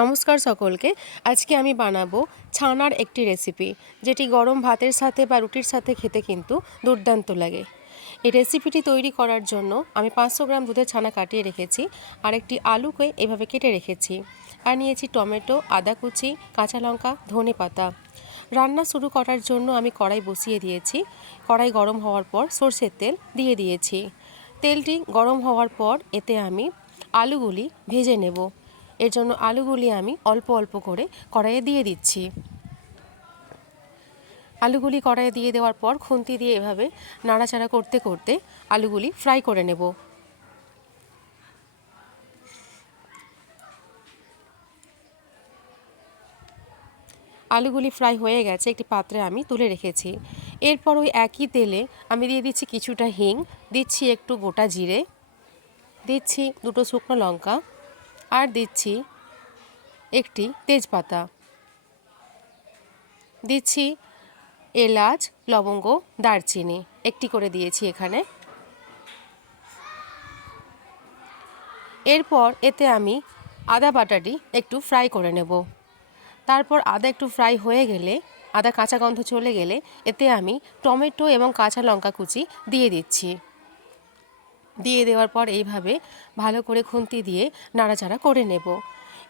নমস্কার সকলকে। আজকে আমি বানাবো ছানার একটি রেসিপি, যেটি গরম ভাতের সাথে বা রুটির সাথে খেতে কিন্তু দুর্দান্ত লাগে। এই রেসিপিটি তৈরি করার জন্য আমি 500 গ্রাম দুধের ছানা কাটিয়ে রেখেছি, আর একটি আলুকে এভাবে কেটে রেখেছি, আর নিয়েছি টমেটো, আদা কুচি, কাঁচা লঙ্কা, ধনে পাতা। রান্না শুরু করার জন্য আমি কড়াই বসিয়ে দিয়েছি। কড়াই গরম হওয়ার পর সরষের তেল দিয়ে দিয়েছি। তেলটি গরম হওয়ার পর এতে আমি আলুগুলি ভেজে নেব। এর জন্য আলুগুলি আমি অল্প অল্প করে কড়াইয়ে দিয়ে দিচ্ছি। আলুগুলি কড়াইয়ে দিয়ে দেওয়ার পর খুন্তি দিয়ে এভাবে নাড়াচাড়া করতে করতে আলুগুলি ফ্রাই করে নেব। আলুগুলি ফ্রাই হয়ে গেছে, একটি পাত্রে আমি তুলে রেখেছি। এরপর ওই একই তেলে আমি দিয়ে দিচ্ছি কিছুটা হিং, দিচ্ছি একটু গোটা জিরে, দিচ্ছি দুটো শুকনো লঙ্কা, আর দিচ্ছি একটি তেজপাতা, দিচ্ছি এলাচ, লবঙ্গ, দারচিনি একটি করে দিয়েছি এখানে। এরপর এতে আমি আদা বাটাটি একটু ফ্রাই করে নেব। তারপর আদা একটু ফ্রাই হয়ে গেলে, আদা কাঁচা গন্ধ চলে গেলে এতে আমি টমেটো এবং কাঁচা লঙ্কা কুচি দিয়ে দিচ্ছি। দিয়ে দেওয়ার পর এইভাবে ভালো করে খুন্তি দিয়ে নাড়াচাড়া করে নেব।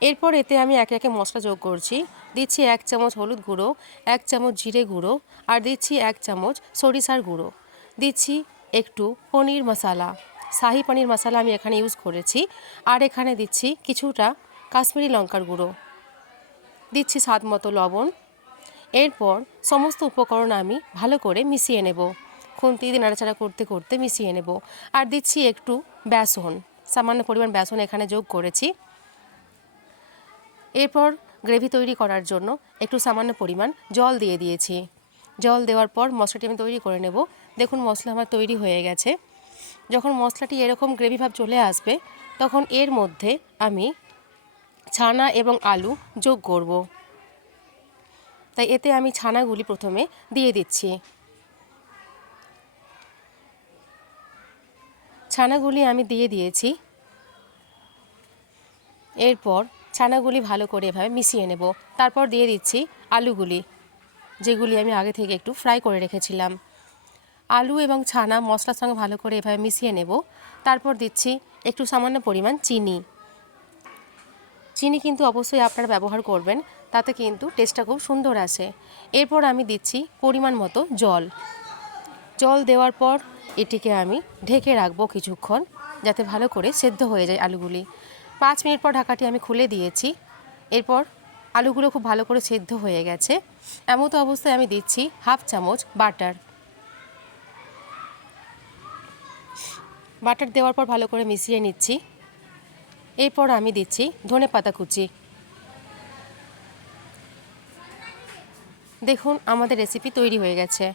এরপর এতে আমি একে একে মশলা যোগ করছি। দিচ্ছি 1 চামচ হলুদ গুঁড়ো, 1 চামচ জিরে গুঁড়ো, আর দিচ্ছি 1 চামচ সরিষার গুঁড়ো। দিচ্ছি একটু পনির মশলা, শাহি পনির মশলা আমি এখানে ইউজ করেছি। আর এখানে দিচ্ছি কিছুটা কাশ্মীরি লঙ্কার গুঁড়ো, দিচ্ছি স্বাদ মতো লবণ। এরপর সমস্ত উপকরণ আমি ভালো করে মিশিয়ে নেব। খুন্তি দিয়ে নাড়াচাড়া করতে করতে মিশিয়ে নেব। আর দিচ্ছি একটু বেসন, সামান্য পরিমাণ বেসন এখানে যোগ করেছি। এরপর গ্রেভি তৈরি করার জন্য একটু সামান্য পরিমাণ জল দিয়ে দিয়েছি। জল দেওয়ার পর মশলাটি আমি তৈরি করে নেব। দেখুন মশলা আমার তৈরি হয়ে গেছে। যখন মশলাটি এরকম গ্রেভি ভাব চলে আসবে, তখন এর মধ্যে আমি ছানা এবং আলু যোগ করব। তাই এতে আমি ছানাগুলি প্রথমে দিয়ে দিচ্ছি। ছানাগুলি আমি দিয়ে দিয়েছি। এরপর ছানাগুলি ভালো করে এভাবে মিশিয়ে নেব। তারপর দিয়ে দিচ্ছি আলুগুলি, যেগুলি আমি আগে থেকে একটু ফ্রাই করে রেখেছিলাম। আলু এবং ছানা মশলার সঙ্গে ভালো করে এভাবে মিশিয়ে নেব। তারপর দিচ্ছি একটু সামান্য পরিমাণ চিনি। চিনি কিন্তু অবশ্যই আপনারা ব্যবহার করবেন, তাতে কিন্তু টেস্টটা খুব সুন্দর আসে। এরপর আমি দিচ্ছি পরিমাণ মতো জল। জল দেওয়ার পর এটিকে আমি ঢেকে রাখবো কিছুক্ষণ, যাতে ভালো করে সেদ্ধ হয়ে যায় আলুগুলি। 5 মিনিট পর ঢাকাটি আমি খুলে দিয়েছি। এরপর আলুগুলো খুব ভালো করে সেদ্ধ হয়ে গেছে। এমতো অবস্থায় আমি দিচ্ছি 1/2 চামচ বাটার। বাটার দেওয়ার পর ভালো করে মিশিয়ে নিচ্ছি। এরপর আমি দিচ্ছি ধনে পাতা কুচি। দেখুন আমাদের রেসিপি তৈরি হয়ে গেছে।